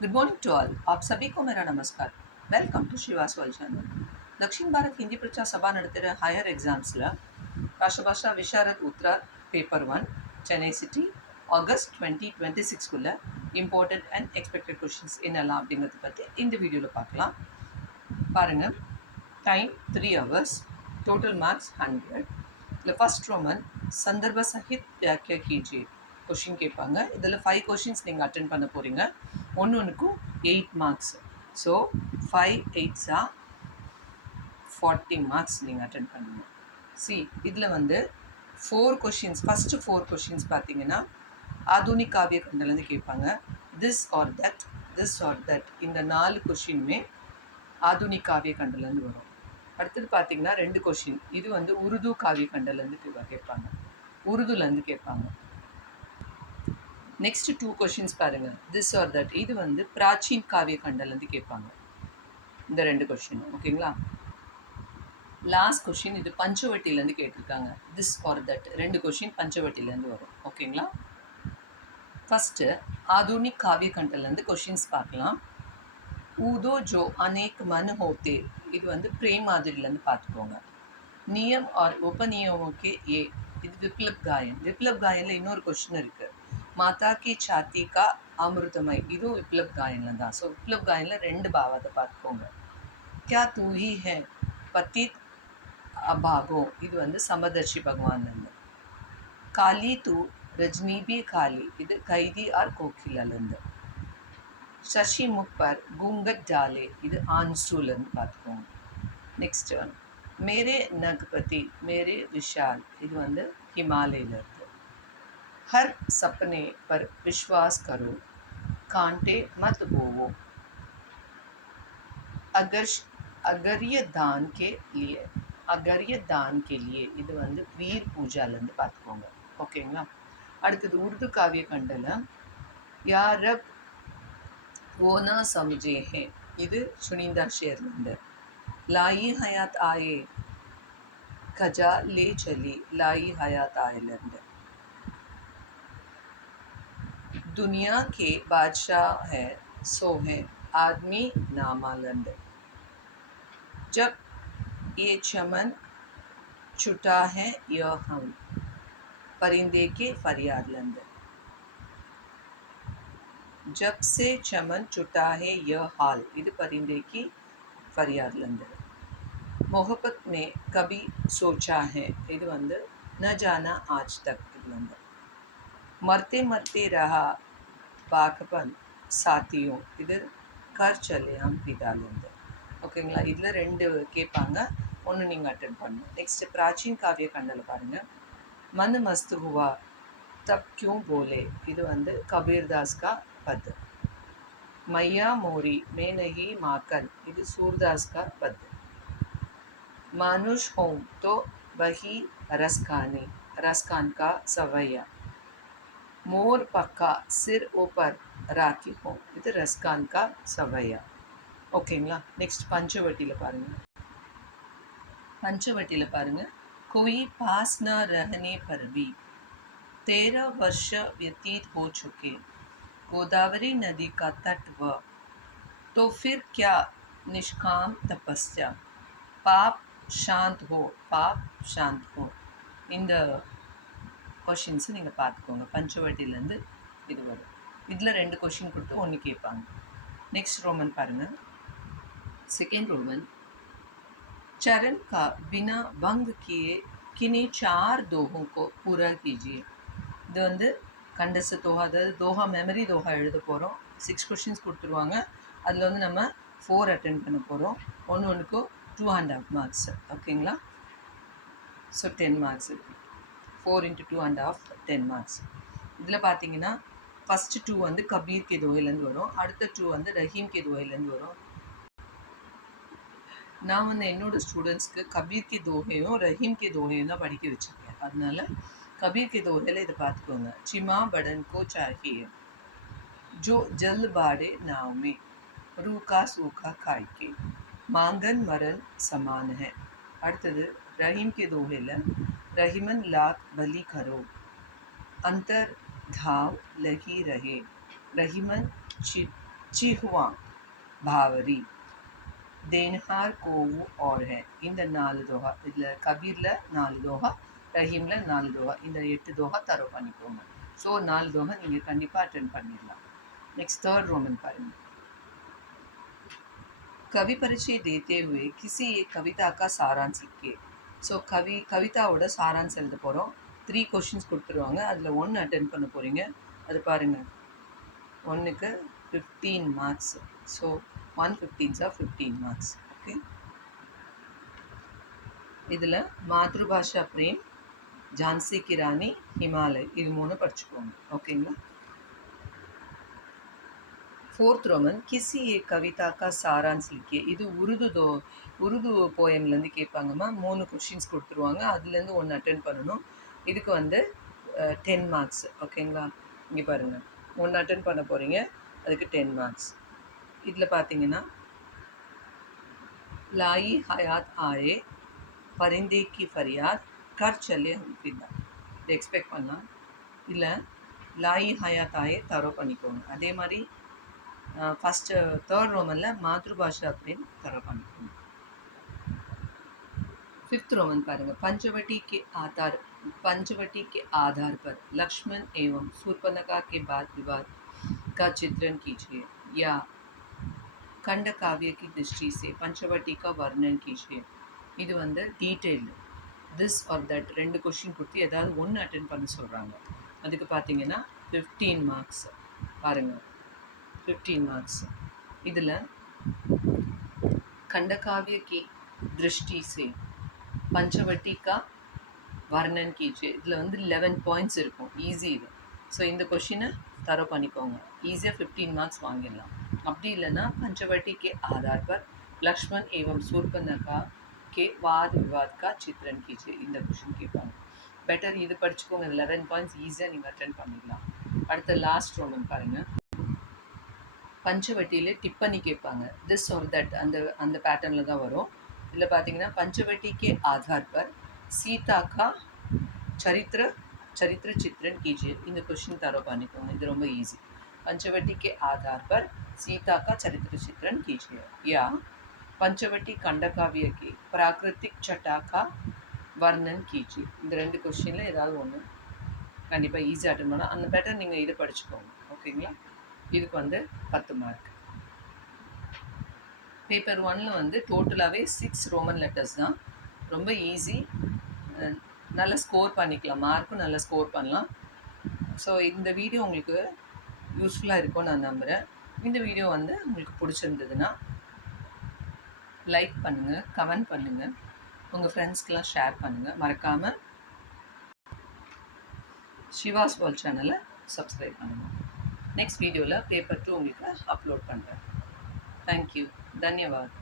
Good morning to all. आप सभी को मेरा नमस्कार। Welcome to Shivas world channel. Dakshin Bharat Hindi Prachar Sabha நடத்துகிற ஹையர் எக்ஸாம்ஸில் ராஷ்டிரபாஷா விஷாரத் உத்ரா பேப்பர் 1 சென்னை சிட்டி ஆகஸ்ட் 2026குள்ள இம்பார்ட்டன்ட் அண்ட் எக்ஸ்பெக்டட் கொஷின்ஸ் என்னெல்லாம் அப்படிங்கிறத பற்றி இந்த வீடியோவில் பார்க்கலாம். பாருங்கள், டைம் 3 hours, टोटल मार्क्स 100. இதில் ஃபஸ்ட் ரோமன் சந்தர்ப சஹித் வியாக்கியா கீஜியே கொஷின் கேட்பாங்க. இதில் 5 கொஷின்ஸ் நீங்கள் அட்டென்ட் பண்ண போகிறீங்க. ஒன்றுக்கும் 8 மார்க்ஸ். ஸோ 5 8s 40 மார்க்ஸ் நீங்கள் அட்டென்ட் பண்ணணும். இதில் வந்து 4 கொஷின்ஸ், ஃபஸ்ட்டு 4 கொஷின்ஸ் பார்த்தீங்கன்னா ஆதுனிக் காவிய கண்டலேருந்து கேட்பாங்க. திஸ் ஆர் தட் இந்த 4 கொஷினுமே ஆதுனிக் காவிய கண்டலேருந்து வரும். அடுத்தது பார்த்தீங்கன்னா 2 கொஷின், இது வந்து உருது காவிய கண்டலேருந்து கேட்பாங்க, உருதுலேருந்து கேட்பாங்க. நெக்ஸ்ட் 2 கொஷின்ஸ் பாருங்கள். திஸ் ஆர் தட் இது வந்து பிராச்சீன் காவிய கண்டலேருந்து கேட்பாங்க, இந்த 2 கொஷின். ஓகேங்களா? லாஸ்ட் கொஷின் இது பஞ்சவட்டிலேருந்து கேட்டிருக்காங்க. திஸ் ஆர் தட் 2 கொஷின் பஞ்சவட்டிலேருந்து வரும். ஓகேங்களா? ஃபஸ்ட்டு ஆதுனிக் காவிய கண்டலேருந்து கொஷின்ஸ் பார்க்கலாம். ஊதோ ஜோ அநேக் மன் ஹோத்தே, இது வந்து பிரேம் மாதிரிலேருந்து பார்த்துக்கோங்க. நியம் ஆர் உபநியமோ கே ஏ, இது விப்ளப் காயன். விப்ளப் காயனில் இன்னொரு கொஷின் இருக்குது. மாதா கி சாத்தி கா அமிர்தமய், இதுவும் விப்ளப் காயனில் தான். ஸோ விப்ளப் காயனில் 2 பாவத்தை பார்த்துக்கோங்க. கியா தூ ஹி ஹே பத்தித் அபாகோ, இது வந்து சமதர்ஷி பகவான்லேருந்து. காலி தூ ரஜ்னி பி காலி, இது கைதி ஆர் கோகிலாலேருந்து. சசி முக் பர் கூங்கட் டாலே, இது ஆன்சூலேருந்து பார்த்துக்கோங்க. நெக்ஸ்ட் ஒன் மேரே நக்பதி மேரே விஷால், இது வந்து ஹிமாலயிலேருந்து. ஹர் சப்னே பர் விஸ்வாஸ் கரோ காண்டே மத் போவோ, அகர்ய தான் கே லியே, இது வந்து வீர் பூஜாலேருந்து பார்த்துக்கோங்க. ஓகேங்களா? அடுத்தது உருது காவிய கண்டலம் யாரப் ஓனா சம்ஜே ஹே, இது சுனிந்தா ஷேர்லேருந்து. लाई हयात आए खजा ले चली, लाई हयात आयलैंड. दुनिया के बादशाह है सो है आदमी नामालंद. जब ये चमन छुटा है यह हम परिंदे के फरियादलंद. जब से चमन छुटा है यह हाल, இது परिंदे की फरियादलंद. मोहब्बत में कभी सोचा है, இது வந்து न जाना आज तक, இது வந்து. मरते मरते रहा बाकपन साथियों, இது कर चले हम पिदालेंद. ஓகேங்களா? இதில் 2 கேட்பாங்க, ஒன்று நீங்கள் அட்டென்ட் பண்ணணும். நெக்ஸ்ட் பிராச்சீன் காவிய கண்டலை பாருங்கள். मन मस्त हुआ तब क्यों बोले, இது வந்து கபீர்தாஸ் கா பத். मैया मोरी मैं नहीं माकन, இது सूरदास का पद. मानुष हूँ तो वही रसखान का सवैया. मोर पक्का सिर ऊपर राखी हो, இது रसखान का सवैया. ஓகேங்களா? நெக்ஸ்ட் பஞ்சவட்டியில் பாருங்க. कोई पास न रहने पर भी 13 वर्ष व्यतीत हो चुके, गोदावरी नदी का तट व तो फिर क्या निष्काम तपस्या, पाप शांत हो. இந்த கொஷின்ஸை நீங்கள் பார்த்துக்கோங்க. பஞ்சவட்டிலேருந்து இது வரும். இதில் 2 கொஷின் கொடுத்து 1 கேட்பாங்க. நெக்ஸ்ட் ரோமன் பாருங்கள். सेकेंड रोमन चरण का बिना भंग किए किन्हीं 4 दोहों को पूरा कीजिए. இது வந்து கண்டச தோஹா, அதாவது தோஹா மெமரி தோஹா எழுத போகிறோம். 6 கொஷின்ஸ் கொடுத்துருவாங்க. அதில் வந்து நம்ம 4 அட்டென்ட் பண்ண போகிறோம். ஒன்றுக்கும் 2.5 மார்க்ஸ். ஓகேங்களா? ஸோ 10 மார்க்ஸ் இருக்குது. 4 × 2.5 10 மார்க்ஸ். இதில் பார்த்தீங்கன்னா ஃபஸ்ட்டு 2 வந்து கபீர் கே தோஹைலேருந்து வரும். அடுத்த 2 வந்து ரஹீம் கே தோஹைலேருந்து வரும். நான் வந்து என்னோடய ஸ்டூடெண்ட்ஸ்க்கு கபீர் கே தோஹையும் ரஹீம் கே தோஹையும் தான் படிக்க வச்சுருக்கேன். அதனால கபீர் கே தோஹையில் இதை பார்த்துக்கோங்க. चिमा बड़न को चाहिए जो जल बाड़े नाव में, रूखा सूखा खाई के मांगन मरन समान है. அடுத்தது ரஹீம் கே தோஹையில் रहीमन लाख भली करो अंतर धाव लगी रहे, रहीमन चिहुआ भावरी देनहार कोवू और है இந்த 4 தோஹா இதில் கபீரில் 4 தோஹா ரஹீமில் 4 தோஹா இந்த 8 தோஹா தரோ பண்ணிக்கோங்க. ஸோ 4 தோஹா நீங்கள் கண்டிப்பாக அட்டென்ட் பண்ணிடலாம். नेक्स्ट थर्ड रोमन पाएंगे। कवि परिचय देते हुए किसी एक कविता का सारांश लिखिए. ஸோ கவிதாவோட சாரான்ஸ் எழுத போகிறோம். 3 கொஷின்ஸ் கொடுத்துருவாங்க. அதில் 1 அட்டென்ட் பண்ண போகிறீங்க. அது பாருங்கள், 1க்கு 15 marks. So 1 15s are 15 marks. Okay, இதில் மாத்ருபாஷா பிரேம், ஜான்சி கி ராணி, ஹிமாலய் இது 3 படிச்சுக்கோங்க. ஓகேங்களா. 4th रोमन किसी एक कविता का सारांश लिखिए. இது உருது போயம்லேருந்து கேட்பாங்கம்மா. 3 கொஷின்ஸ் கொடுத்துருவாங்க. அதுலேருந்து 1 அட்டென்ட் பண்ணணும். இதுக்கு வந்து 10 மார்க்ஸ். ஓகேங்களா. இங்கே பாருங்கள், 1 அட்டென்ட் பண்ண போகிறீங்க, அதுக்கு 10 மார்க்ஸ். இதில் பார்த்தீங்கன்னா लाई हयात आए परिंदे की फरियाद कर चले हम फिदा இதை எக்ஸ்பெக்ட் பண்ணலாம். இல்லை लाई हयात आए தரோ பண்ணிக்கோங்க. அதே மாதிரி फर्स्ट 3rd रोमन मातृभाषा அப்படின்னு தர பண்ணிக்கணும். 5th रोमन பாருங்க, पंचवटी के आधार पर लक्ष्मण एवं शूर्पणखा के बाद विवाद का चित्रण कीजिए या खंड काव्य की दृष्टि से पंचवटी का वर्णन कीजिए. இது வந்து detailed this or that 2 question கொடுத்து ஏதாவது 1 அட்டென்ட் பண்ண சொல்கிறாங்க. அதுக்கு பார்த்தீங்கன்னா 15 மார்க்ஸ். பாருங்கள், 15 मार्क्स. इधर खंडकाव्य की दृष्टि से पंचवटी का वर्णन कीजिए. இதில் வந்து 11 பாயிண்ட்ஸ் இருக்கும். ஈஸி இது. ஸோ இந்த கொஷினை தரோ பண்ணிக்கோங்க. ஈஸியாக 15 மார்க்ஸ் வாங்கிடலாம். அப்படி இல்லைன்னா पंचवटी के आधार पर लक्ष्मण एवं शूर्पणखा के वाद विवाद का चित्रण कीजिए. இந்த கொஷின் கேட்பாங்க. பெட்டர் இது படிச்சுக்கோங்க. 11 பாயிண்ட்ஸ் ஈஸியாக நீங்கள் அட்டென்ட் பண்ணிடலாம். அடுத்த லாஸ்ட் ரோமன் பாருங்கள். पंचवटी टिप्पणी கேட்பாங்க. திஸ் और தட் அந்த பேட்டர்னில் தான் வரும். இதில் பார்த்தீங்கன்னா पंचवटी के आधार पर सीता का चरित्र चित्रण कीजिए. இந்த கொஷின் தரோ பண்ணிக்கோங்க. இது ரொம்ப ஈஸி. पंचवटी के आधार पर सीता का चरित्र चित्रण कीजिए या पंचवटी खंडकाव्य की प्राकृतिक छटा का वर्णन कीजिए. இந்த 2 கொஷினில் ஏதாவது ஒன்று கண்டிப்பாக ஈஸியாக அட்டன் பண்ணலாம். அந்த பேட்டர்ன் நீங்கள் இதை படிச்சுக்கோங்க. ஓகேங்களா. இதுக்கு வந்து 10 மார்க். பேப்பர் 1ல் வந்து டோட்டலாகவே 6 ரோமன் லெட்டர்ஸ் தான். ரொம்ப ஈஸி. நல்லா ஸ்கோர் பண்ணிக்கலாம். மார்க்கும் நல்லா ஸ்கோர் பண்ணலாம். ஸோ இந்த வீடியோ உங்களுக்கு யூஸ்ஃபுல்லாக இருக்கும்னு நான் நம்புகிறேன். இந்த வீடியோ வந்து உங்களுக்கு பிடிச்சிருந்ததுன்னா லைக் பண்ணுங்கள், கமெண்ட் பண்ணுங்கள், உங்கள் ஃப்ரெண்ட்ஸ்க்கெலாம் ஷேர் பண்ணுங்கள். மறக்காமல் சிவாஸ் வேர்ல்ட் சேனலை சப்ஸ்கிரைப் பண்ணுங்கள். नेक्स्ट वीडियो पेपर 2 உங்களுக்கு அப்லோட் பண்ணுறேன். தேங்க்யூ, தன்யவாத்.